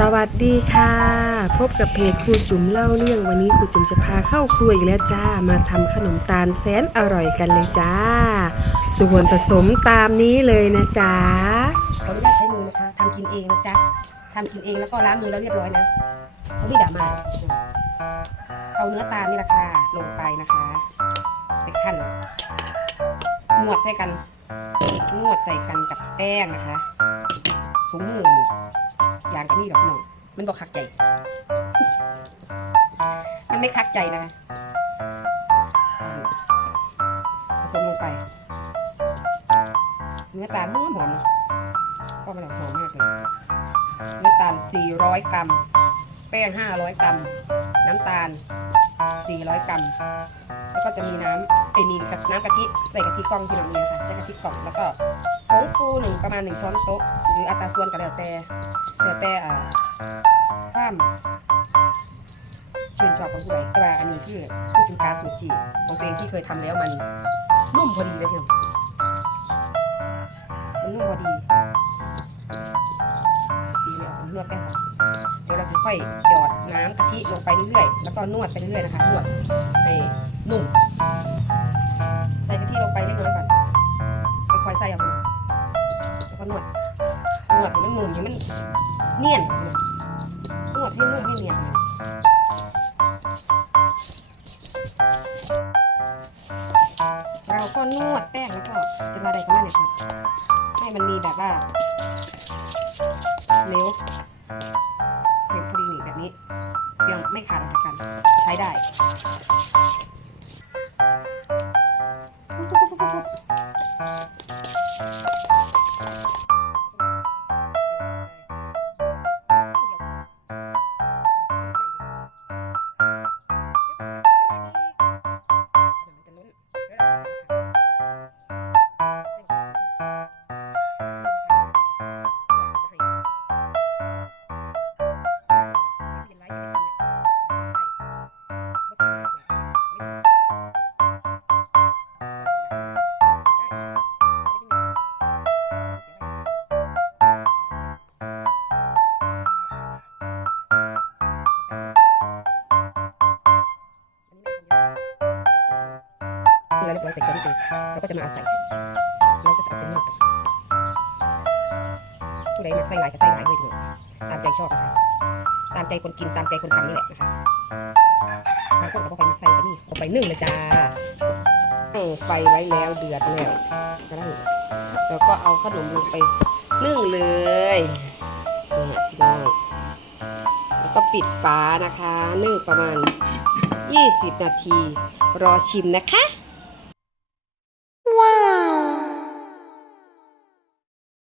สวัสดีค่ะ พบกับเพจครูจุ๋มเล่าเรื่องวันนี้ครูจุ๋มจะพาเข้าครัวอีกแล้วจ้า มาทำขนมตาลแสนอร่อยกันเลยจ้า ส่วนผสมตามนี้เลยนะจ๊ะขออนุญาตใช้มือนะคะทำกินเองนะจ๊ะทำกินเองแล้วก็ล้างมือแล้วเรียบร้อยนะเขาไม่ด่ามา เอาเนื้อตาลนี่แหละค่ะลงไปนะคะไปขั้นนวดใส่กันนวดใส่กันกับแป้งนะคะถุงมือ ยางกับนี่ดอกนึ่งมันบอกคักใจ มันไม่คักใจนะคะผสมลงไป เนื้อตาลหอมหอมก็มันหอมมากเลยเนื้อตาล 400 กรัม แป้ง 500 กรัม น้ำตาล 400 กรัม แล้วก็จะมีน้ำไอยมีน้ำกะทิใส่กะทิกล่องที่น้องมีนะคะใช้กะทิกล่องแล้วก็ งฟูหนึ่งประมาณหนึ่งช้อนโต๊ะหรืออัตราส่วนก็แล้วแต่แล้วแต่อ่าความชื่นชอบของผู้ใดแต่ว่าอันนี้คือพูดถึงกาสูจีของตัวเองที่เคยทำแล้วมันนุ่มพอดีเลยพี่น้องมันนุ่มพอดีสีเหลืองนวดแป้ค่ะเดี๋ยวเราจะค่อยหยอดน้ำกะทิลงไปเรื่อยๆแล้วก็นวดไปเรื่อยๆนะคะนวดให้นุ่ม แล้วก็นวดนวดมันนุ่มให้มันเนียนนวดให้นุ่มให้เนียนเราก็นวดแป้งแล้วก็จะมาได้ประมาณเนี้ค่ะให้มันมีแบบว่าเลี้ยวเพียงพอดีนี่แบบนี้ยังไม่ขาดออกจากกันใช้ได้ เวลาเรียบร้อยเสร็จก็นิดนึงเราก็จะมาเอาใส่เราก็จะเอาเป็นนวดกันผู้ใดมักใส่หลายก็ใส่หลายเลยทีเดียวตามใจชอบนะคะตามใจคนกินตามใจคนทำนี่แหละนะคะบางคนก็บอกไปมักใส่ก็นี่เอาไปนึ่งเลยจ้าตั้งไฟไว้แล้วเดือดแล้วก็ได้แล้วก็เอาขนมลงไปนึ่งเลยนี่พี่น้องแล้วก็ปิดฝานะคะ นึ่งประมาณ 20 นาที รอชิมนะคะ